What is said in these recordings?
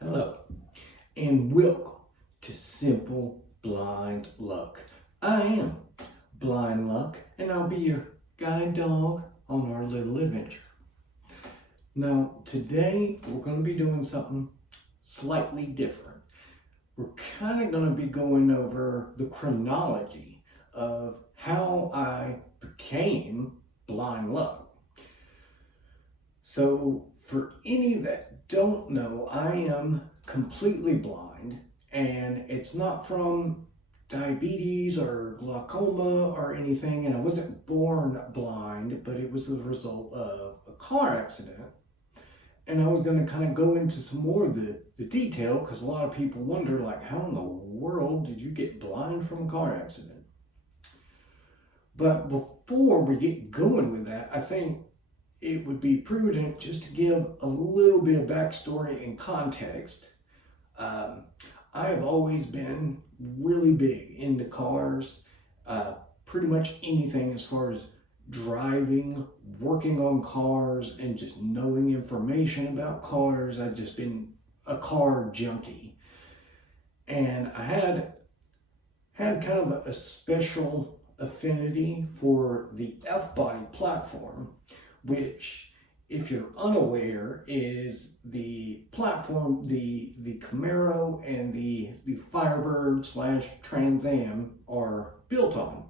Hello, and welcome to Simple Blind Luck. I am Blind Luck, and I'll be your guide dog on our little adventure. Now, today we're going to be doing something slightly different. We're kind of going to be going over the chronology of how I became Blind Luck. So, for any that don't know, I am completely blind, and it's not from diabetes or glaucoma or anything, and I wasn't born blind, but it was the result of a car accident. And I was going to kind of go into some more of the detail, because a lot of people wonder, like, how in the world did you get blind from a car accident? But before we get going with that, I think it would be prudent just to give a little bit of backstory and context. I have always been really big into cars, pretty much anything as far as driving, working on cars, and just knowing information about cars. I've just been a car junkie. And I had kind of a special affinity for the F-body platform, which, if you're unaware, is the platform the Camaro and the Firebird / Trans Am are built on.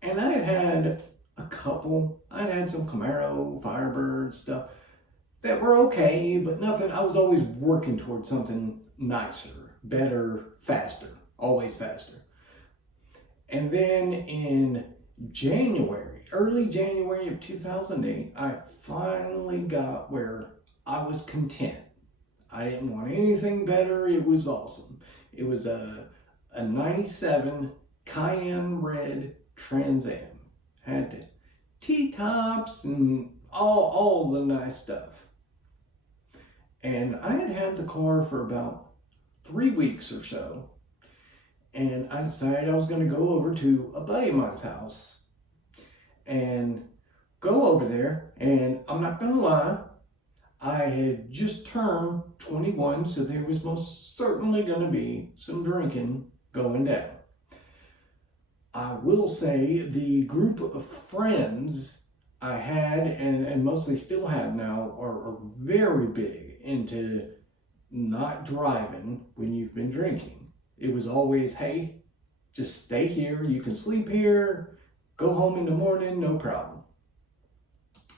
And I had some Camaro, Firebird stuff that were okay, but nothing. I was always working towards something nicer, better, faster, always faster. And then in early January of 2008, I finally got where I was content. I didn't want anything better. It was awesome. It was a 97 Cayenne red Trans Am. Had T-tops and all the nice stuff. And I had the car for about 3 weeks or so. And I decided I was going to go over to a buddy of mine's house and go over there. And I'm not going to lie, I had just turned 21, so there was most certainly going to be some drinking going down. I will say the group of friends I had, and mostly still have now, are very big into not driving when you've been drinking. It was always, hey, just stay here. You can sleep here. Go home in the morning, no problem.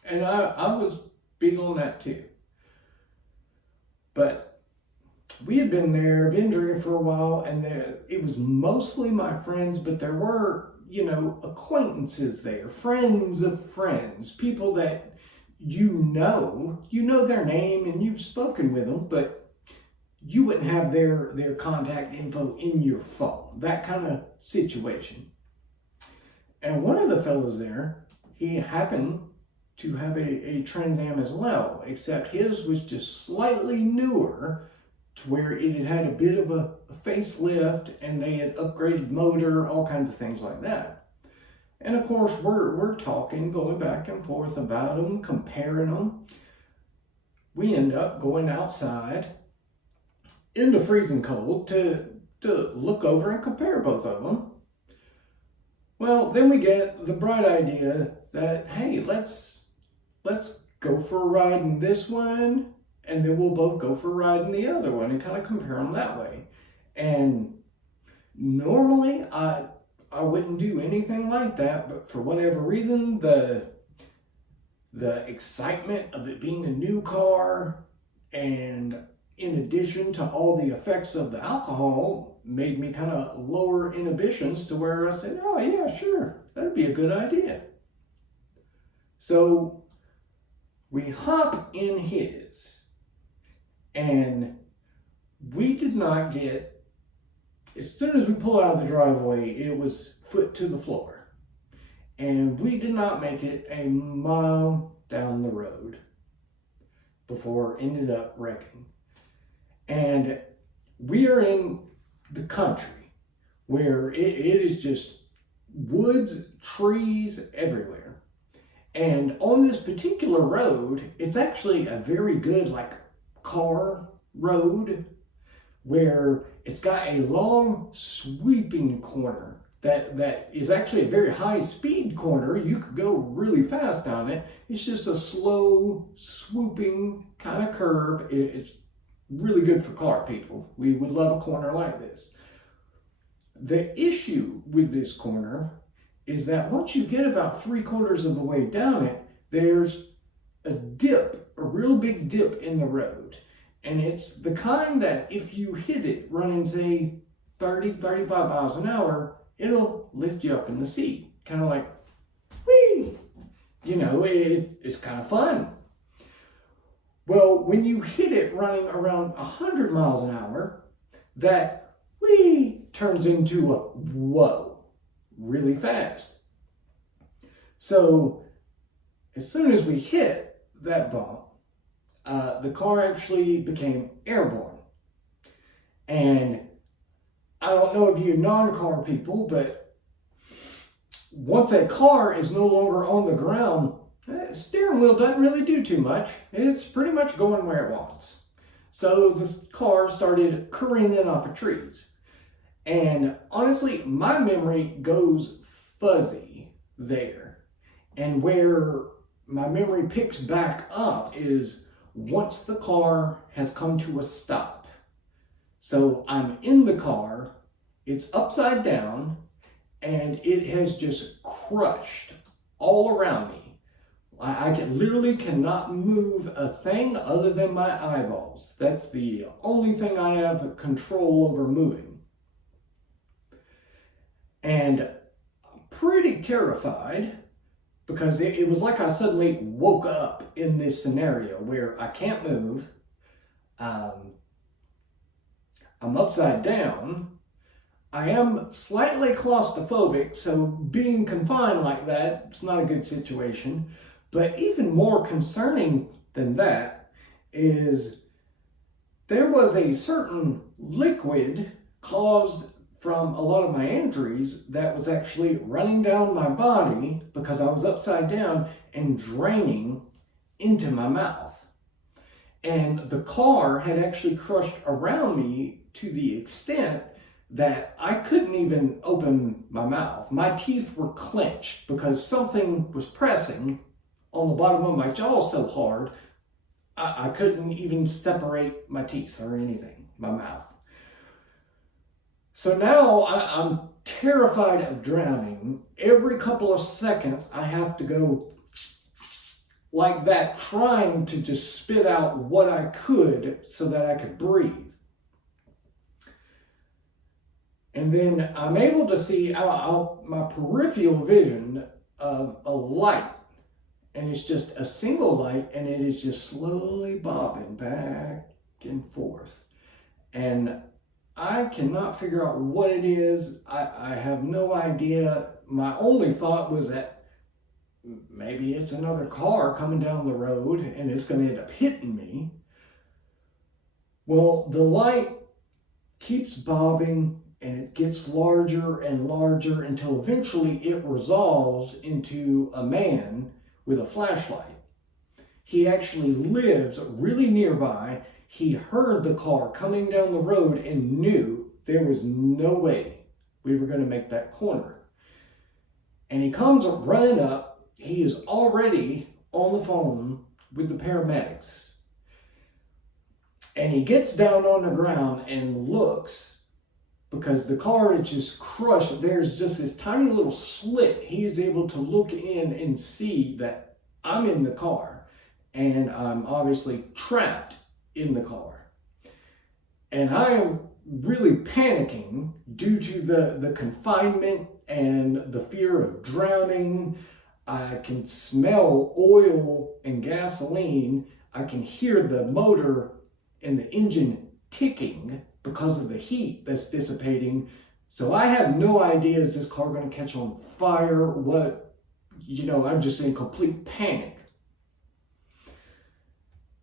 And I was big on that too. But we had been drinking for a while, and it was mostly my friends, but there were, acquaintances there, friends of friends, people that you know their name and you've spoken with them, but you wouldn't have their contact info in your phone, that kind of situation. And one of the fellows there, he happened to have a Trans Am as well, except his was just slightly newer, to where it had a bit of a facelift, and they had upgraded motor, all kinds of things like that. And of course, we're talking, going back and forth about them, comparing them. We end up going outside in the freezing cold to look over and compare both of them. Well, then we get the bright idea that, hey, let's go for a ride in this one, and then we'll both go for a ride in the other one and kind of compare them that way. And normally I wouldn't do anything like that, but for whatever reason, the excitement of it being a new car, and in addition to all the effects of the alcohol, made me kind of lower inhibitions to where I said, oh yeah, sure, that'd be a good idea. So we hop in his, and we did not get, as soon as we pulled out of the driveway, it was foot to the floor. And we did not make it a mile down the road before ended up wrecking. And we are in the country where it is just woods, trees everywhere. And on this particular road, it's actually a very good car road where it's got a long sweeping corner that is actually a very high speed corner. You could go really fast down it. It's just a slow swooping kind of curve. It's really good for car people. We would love a corner like this. The issue with this corner is that once you get about 3/4 of the way down it, there's a dip, a real big dip in the road. And it's the kind that if you hit it running, say, 30, 35 miles an hour, it'll lift you up in the seat. Kind of like, whee! You know, it's kind of fun. Well, when you hit it running around 100 miles an hour, that whee turns into a whoa, really fast. So as soon as we hit that bump, the car actually became airborne. And I don't know if you non-car people, but once a car is no longer on the ground, the steering wheel doesn't really do too much. It's pretty much going where it wants. So this car started careening off of trees. And honestly, my memory goes fuzzy there. And where my memory picks back up is once the car has come to a stop. So I'm in the car, it's upside down, and it has just crushed all around me. I literally cannot move a thing other than my eyeballs. That's the only thing I have control over moving. And I'm pretty terrified because it was like I suddenly woke up in this scenario where I can't move. I'm upside down. I am slightly claustrophobic, so being confined like that, it's not a good situation. But even more concerning than that is there was a certain liquid caused from a lot of my injuries that was actually running down my body because I was upside down and draining into my mouth. And the car had actually crushed around me to the extent that I couldn't even open my mouth. My teeth were clenched because something was pressing on the bottom of my jaw so hard, I couldn't even separate my teeth or anything, my mouth. So now I'm terrified of drowning. Every couple of seconds, I have to go like that, trying to just spit out what I could so that I could breathe. And then I'm able to see out my peripheral vision of a light. And it's just a single light, and it is just slowly bobbing back and forth. And I cannot figure out what it is. I have no idea. My only thought was that maybe it's another car coming down the road and it's going to end up hitting me. Well, the light keeps bobbing and it gets larger and larger until eventually it resolves into a man with a flashlight. He actually lives really nearby. He heard the car coming down the road and knew there was no way we were going to make that corner. And he comes running up. He is already on the phone with the paramedics. And he gets down on the ground and looks, because the car is just crushed. There's just this tiny little slit. He is able to look in and see that I'm in the car and I'm obviously trapped in the car. And I am really panicking due to the confinement and the fear of drowning. I can smell oil and gasoline. I can hear the motor and the engine ticking because of the heat that's dissipating. So I have no idea, is this car going to catch on fire? What, I'm just in complete panic.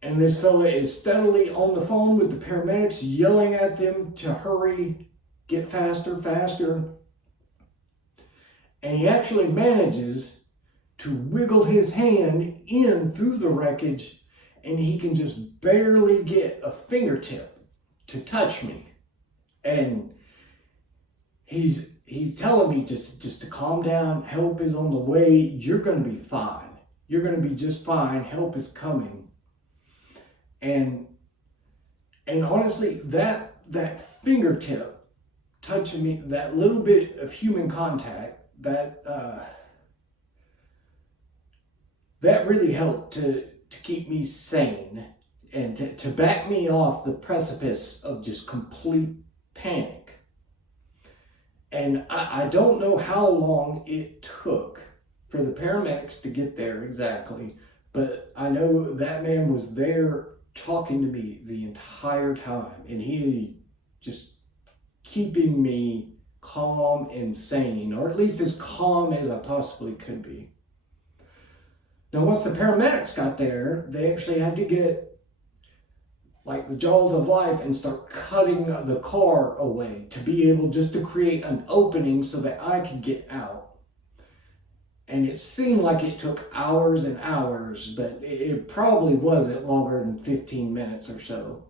And this fella is steadily on the phone with the paramedics, yelling at them to hurry, get faster, faster. And he actually manages to wiggle his hand in through the wreckage and he can just barely get a fingertip to touch me. And he's telling me just to calm down, help is on the way, you're going to be fine. You're going to be just fine, help is coming. And honestly, that fingertip touching me, that little bit of human contact, that really helped to keep me sane and to back me off the precipice of just complete panic. And I don't know how long it took for the paramedics to get there exactly, but I know that man was there talking to me the entire time, and he just keeping me calm and sane, or at least as calm as I possibly could be. Now, once the paramedics got there, they actually had to get like the jaws of life and start cutting the car away to be able just to create an opening so that I could get out. And it seemed like it took hours and hours, but it probably wasn't longer than 15 minutes or so.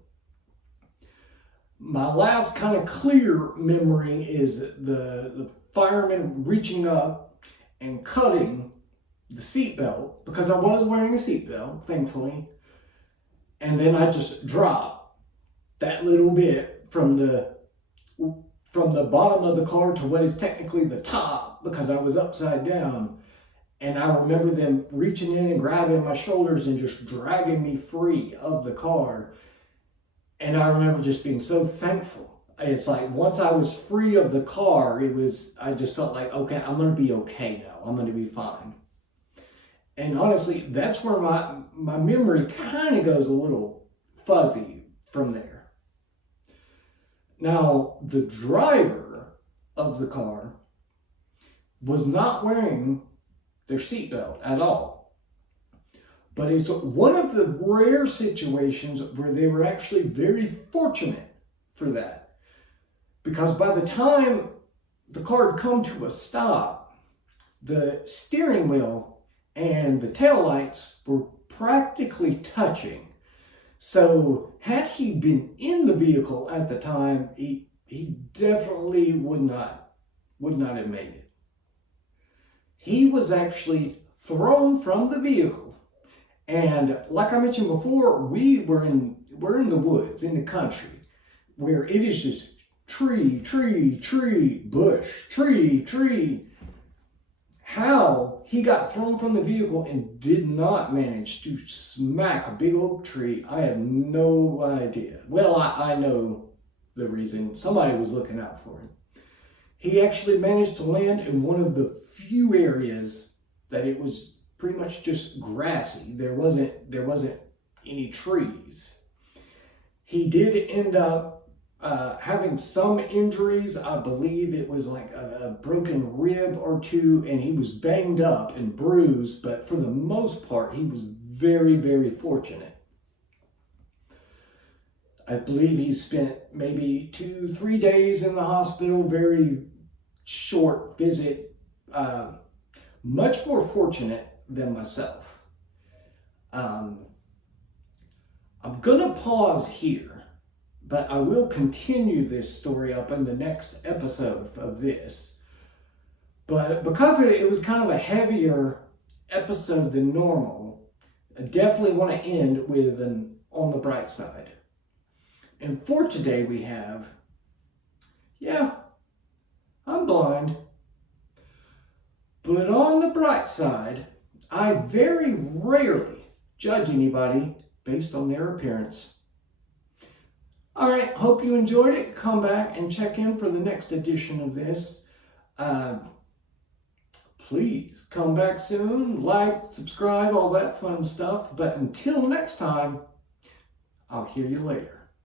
My last kind of clear memory is the fireman reaching up and cutting the seatbelt, because I was wearing a seatbelt, thankfully. And then I just dropped that little bit from the bottom of the car to what is technically the top, because I was upside down. And I remember them reaching in and grabbing my shoulders and just dragging me free of the car. And I remember just being so thankful. It's like once I was free of the car, I just felt like, okay, I'm going to be okay now. I'm going to be fine. And honestly, that's where my memory kind of goes a little fuzzy from there. Now, the driver of the car was not wearing their seatbelt at all. But it's one of the rare situations where they were actually very fortunate for that. Because by the time the car had come to a stop, the steering wheel and the taillights were practically touching. So had he been in the vehicle at the time, he definitely would not have made it. He was actually thrown from the vehicle. And like I mentioned before, we're in the woods, in the country, where it is just tree, tree, tree, bush, tree, tree. How he got thrown from the vehicle and did not manage to smack a big oak tree, I have no idea. Well, I know the reason. Somebody was looking out for him. He actually managed to land in one of the few areas that it was pretty much just grassy. There wasn't any trees. He did end up having some injuries. I believe it was like a broken rib or two, and he was banged up and bruised, but for the most part, he was very, very fortunate. I believe he spent maybe 2-3 days in the hospital, very short visit. Much more fortunate than myself. I'm gonna pause here, but I will continue this story up in the next episode of this. But because it was kind of a heavier episode than normal, I definitely want to end with an on the bright side. And for today we have, I'm blind. But on the bright side, I very rarely judge anybody based on their appearance. All right, hope you enjoyed it. Come back and check in for the next edition of this. Please come back soon, like, subscribe, all that fun stuff. But until next time, I'll hear you later.